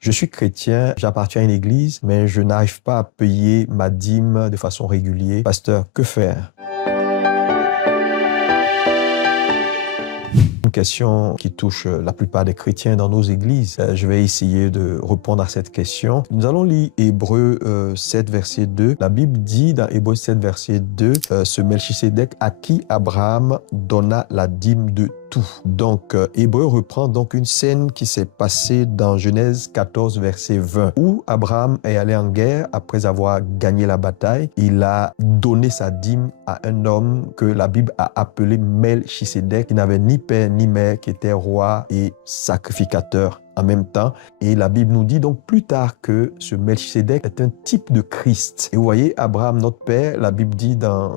Je suis chrétien, j'appartiens à une église, mais je n'arrive pas à payer ma dîme de façon régulière. Pasteur, que faire? Une question qui touche la plupart des chrétiens dans nos églises. Je vais essayer de répondre à cette question. Nous allons lire Hébreux 7, verset 2. La Bible dit dans Hébreux 7, verset 2, ce Melchisédek à qui Abraham donna la dîme de tout. Donc, Hébreux reprend donc une scène qui s'est passée dans Genèse 14, verset 20, où Abraham est allé en guerre après avoir gagné la bataille. Il a donné sa dîme à un homme que la Bible a appelé Melchisédek, qui n'avait ni père ni mère, qui était roi et sacrificateur en même temps. Et la Bible nous dit donc plus tard que ce Melchisédek est un type de Christ. Et vous voyez, Abraham, notre père, la Bible dit dans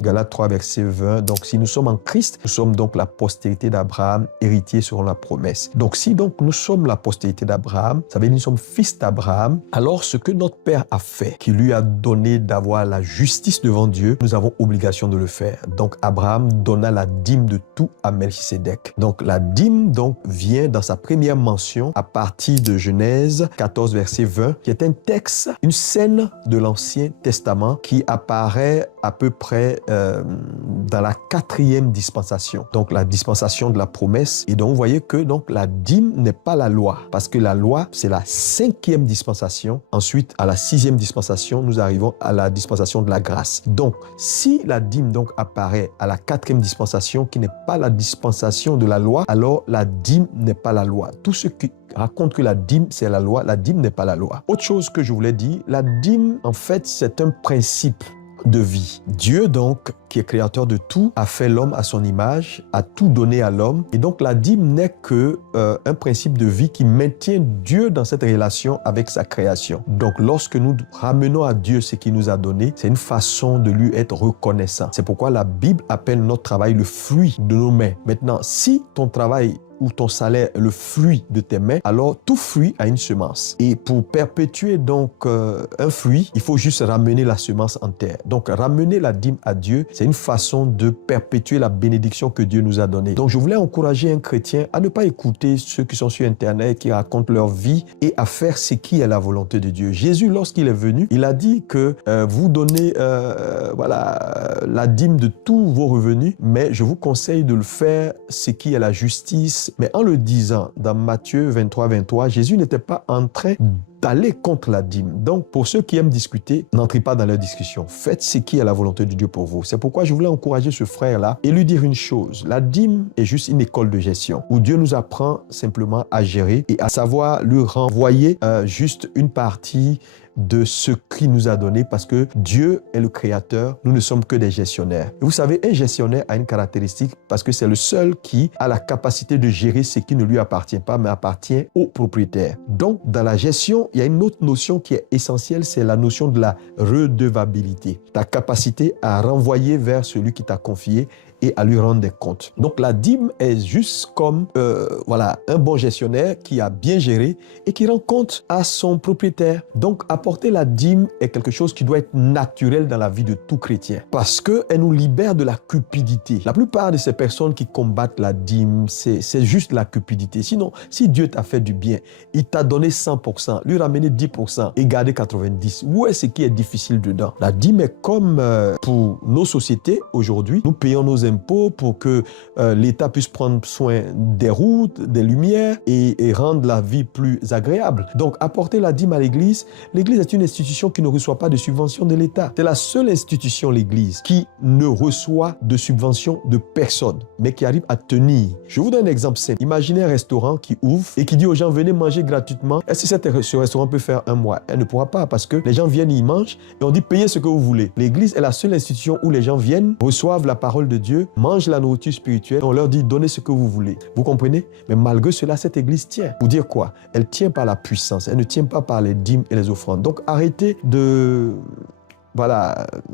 Galates 3, verset 20, donc si nous sommes en Christ, nous sommes donc la postérité d'Abraham, héritier selon la promesse. Donc si donc nous sommes la postérité d'Abraham, ça veut dire que nous sommes fils d'Abraham, alors ce que notre père a fait, qui lui a donné d'avoir la justice devant Dieu, nous avons obligation de le faire. Donc Abraham donna la dîme de tout à Melchisédek. Donc la dîme donc vient dans sa première mention à partir de Genèse 14, verset 20, qui est un texte, une scène de l'Ancien Testament qui apparaît à peu près dans la 4e dispensation. Donc la dispensation de la promesse. Et donc vous voyez que donc, la dîme n'est pas la loi, parce que la loi, c'est la 5e dispensation. Ensuite, à la 6e dispensation, nous arrivons à la dispensation de la grâce. Donc, si la dîme donc apparaît à la 4e dispensation, qui n'est pas la dispensation de la loi, alors la dîme n'est pas la loi. Tout ce qui raconte que la dîme, c'est la loi, la dîme n'est pas la loi. Autre chose que je voulais dire, la dîme, en fait, c'est un principe de vie. Dieu donc, qui est créateur de tout, a fait l'homme à son image, a tout donné à l'homme. Et donc la dîme n'est que un principe de vie qui maintient Dieu dans cette relation avec sa création. Donc lorsque nous ramenons à Dieu ce qu'il nous a donné, c'est une façon de lui être reconnaissant. C'est pourquoi la Bible appelle notre travail le fruit de nos mains. Maintenant, si ton travail ou ton salaire est le fruit de tes mains, alors tout fruit a une semence. Et pour perpétuer donc un fruit, il faut juste ramener la semence en terre. Donc ramener la dîme à Dieu, c'est une façon de perpétuer la bénédiction que Dieu nous a donnée. Donc je voulais encourager un chrétien à ne pas écouter ceux qui sont sur Internet, qui racontent leur vie et à faire ce qui est la volonté de Dieu. Jésus, lorsqu'il est venu, il a dit que vous donnez la dîme de tous vos revenus, mais je vous conseille de le faire ce qui est la justice. Mais en le disant dans Matthieu 23, 23, Jésus n'était pas en train d'aller contre la dîme. Donc, pour ceux qui aiment discuter, n'entrez pas dans leur discussion. Faites ce qui est la volonté de Dieu pour vous. C'est pourquoi je voulais encourager ce frère-là et lui dire une chose. La dîme est juste une école de gestion où Dieu nous apprend simplement à gérer et à savoir lui renvoyer juste une partie de ce qu'il nous a donné parce que Dieu est le créateur, nous ne sommes que des gestionnaires. Et vous savez, un gestionnaire a une caractéristique parce que c'est le seul qui a la capacité de gérer ce qui ne lui appartient pas mais appartient au propriétaire. Donc, dans la gestion, il y a une autre notion qui est essentielle, c'est la notion de la redevabilité. Ta capacité à renvoyer vers celui qui t'a confié et à lui rendre des comptes. Donc la dîme est juste comme un bon gestionnaire qui a bien géré et qui rend compte à son propriétaire. Donc apporter la dîme est quelque chose qui doit être naturel dans la vie de tout chrétien parce qu'elle nous libère de la cupidité. La plupart de ces personnes qui combattent la dîme, c'est juste la cupidité. Sinon, si Dieu t'a fait du bien, il t'a donné 100%, lui ramener 10% et garder 90%, où est ce qui est difficile dedans? La dîme est comme pour nos sociétés aujourd'hui, nous payons nos impôts pour que l'État puisse prendre soin des routes, des lumières et rendre la vie plus agréable. Donc, apporter la dîme à l'Église, l'Église est une institution qui ne reçoit pas de subvention de l'État. C'est la seule institution, l'Église, qui ne reçoit de subvention de personne, mais qui arrive à tenir. Je vous donne un exemple simple. Imaginez un restaurant qui ouvre et qui dit aux gens, venez manger gratuitement. Est-ce que ce restaurant peut faire un mois? Elle ne pourra pas parce que les gens viennent, ils mangent et on dit, payez ce que vous voulez. L'Église est la seule institution où les gens viennent, reçoivent la parole de Dieu, mangent la nourriture spirituelle, on leur dit donnez ce que vous voulez. Vous comprenez? Mais malgré cela, cette église tient. Pour dire quoi? Elle tient par la puissance, elle ne tient pas par les dîmes et les offrandes. Donc arrêtez de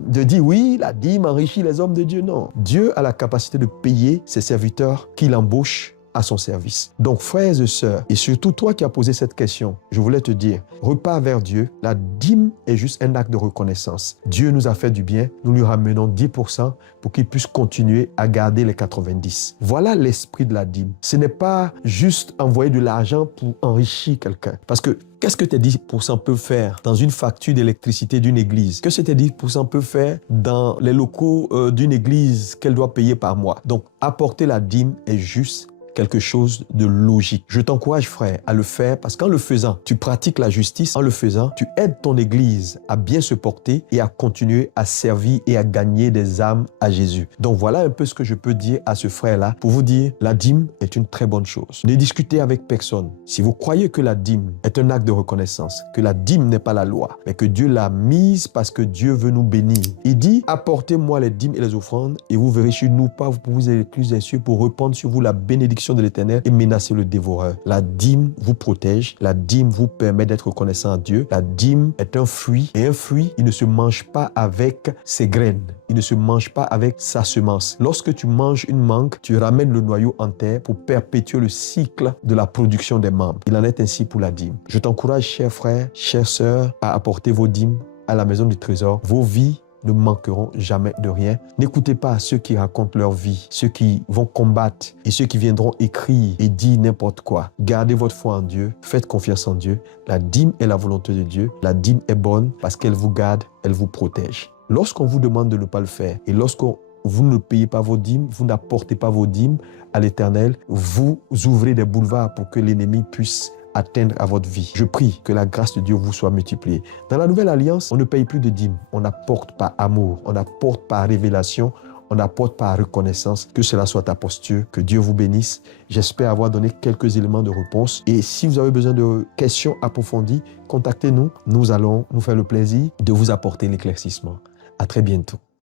dire oui, la dîme enrichit les hommes de Dieu. Non. Dieu a la capacité de payer ses serviteurs qu'il embauche à son service. Donc, frères et sœurs, et surtout toi qui as posé cette question, je voulais te dire, repars vers Dieu. La dîme est juste un acte de reconnaissance. Dieu nous a fait du bien, nous lui ramenons 10% pour qu'il puisse continuer à garder les 90. Voilà l'esprit de la dîme. Ce n'est pas juste envoyer de l'argent pour enrichir quelqu'un. Parce que qu'est-ce que tes 10% peuvent faire dans une facture d'électricité d'une église? Que tes 10% peuvent faire dans les locaux d'une église qu'elle doit payer par mois? Donc, apporter la dîme est juste quelque chose de logique. Je t'encourage, frère, à le faire parce qu'en le faisant, tu pratiques la justice. En le faisant, tu aides ton église à bien se porter et à continuer à servir et à gagner des âmes à Jésus. Donc voilà un peu ce que je peux dire à ce frère-là pour vous dire, la dîme est une très bonne chose. Ne discutez avec personne. Si vous croyez que la dîme est un acte de reconnaissance, que la dîme n'est pas la loi, mais que Dieu l'a mise parce que Dieu veut nous bénir. Il dit, apportez-moi les dîmes et les offrandes et vous verrez chez nous pas, vous pouvez l'écluse des cieux pour répandre sur vous la bénédiction de l'Éternel et menacer le dévoreur. La dîme vous protège, la dîme vous permet d'être reconnaissant à Dieu. La dîme est un fruit et un fruit, il ne se mange pas avec ses graines. Il ne se mange pas avec sa semence. Lorsque tu manges une mangue, tu ramènes le noyau en terre pour perpétuer le cycle de la production des membres. Il en est ainsi pour la dîme. Je t'encourage, chers frères, chères sœurs, à apporter vos dîmes à la maison du trésor. Vos vies ne manqueront jamais de rien. N'écoutez pas ceux qui racontent leur vie, ceux qui vont combattre et ceux qui viendront écrire et dire n'importe quoi. Gardez votre foi en Dieu, faites confiance en Dieu. La dîme est la volonté de Dieu. La dîme est bonne parce qu'elle vous garde, elle vous protège. Lorsqu'on vous demande de ne pas le faire et lorsque vous ne payez pas vos dîmes, vous n'apportez pas vos dîmes à l'Éternel, vous ouvrez des boulevards pour que l'ennemi puisse atteindre à votre vie. Je prie que la grâce de Dieu vous soit multipliée. Dans la nouvelle alliance, on ne paye plus de dîmes. On n'apporte pas amour, on n'apporte pas révélation, on n'apporte pas reconnaissance. Que cela soit ta posture, que Dieu vous bénisse. J'espère avoir donné quelques éléments de réponse. Et si vous avez besoin de questions approfondies, contactez-nous. Nous allons nous faire le plaisir de vous apporter l'éclaircissement. À très bientôt.